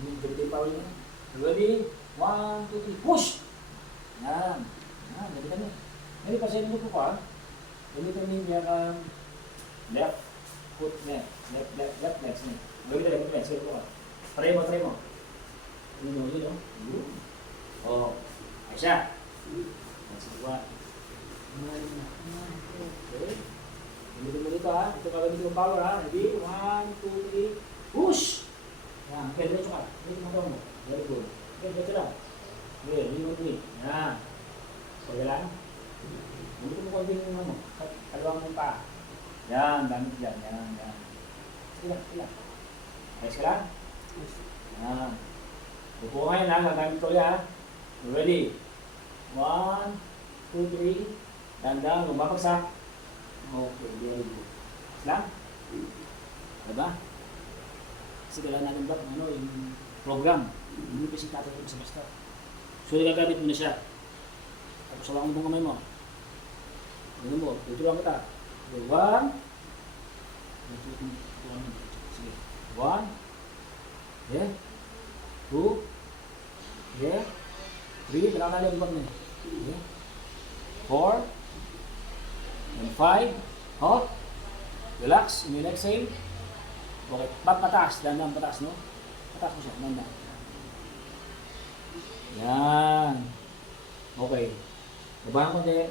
Ganito yung power nyo. Ready? 1, 2, 3, push! Yan. Yan, ganito nyo. Ngayon, pasayin nyo po pa. Ganito nyo yung left foot niya. Left legs niya. Ganito left legs. Ganito po ka. Try mo. Yun o. Oh, ay siya. That's what. Okay. Ganito mo dito ha. Ito ka ganito yung power ha. Ready? 1, 2, 3, push! Yan. Okay, diretso ka. Diretso mo. Very good. Okay, diretso lang. Okay, hindi. Yan. Okay lang. Ganito mo konti yung ano. Kalawang mo pa. Yan, damit yan. Yan. Sige lang. Ayos ka lang? Yan. Upo ngayon ha. Gagamit ko yan ha. Ready? 1, 2, 3. Dandan, lumabagsak. Okay, very good. Lang? Diba? Kasi kailangan natin ba yung program. Hindi kasi tatapos sa basta. So, gagamit mo na siya. Tapos sawangan mo kamay mo. Ano mo? Tuturuan kita. Okay, 1. Sige. 1. Yeah. 2. Yeah. 3. Kailangan natin yung bag na. Yeah. 4. And 5. Halt. Relax. Inhale, exhale. Okay. Pataas. Dandan pataas, no? Pataas mo siya. Dandan. Yan. Okay. Babahan ko din.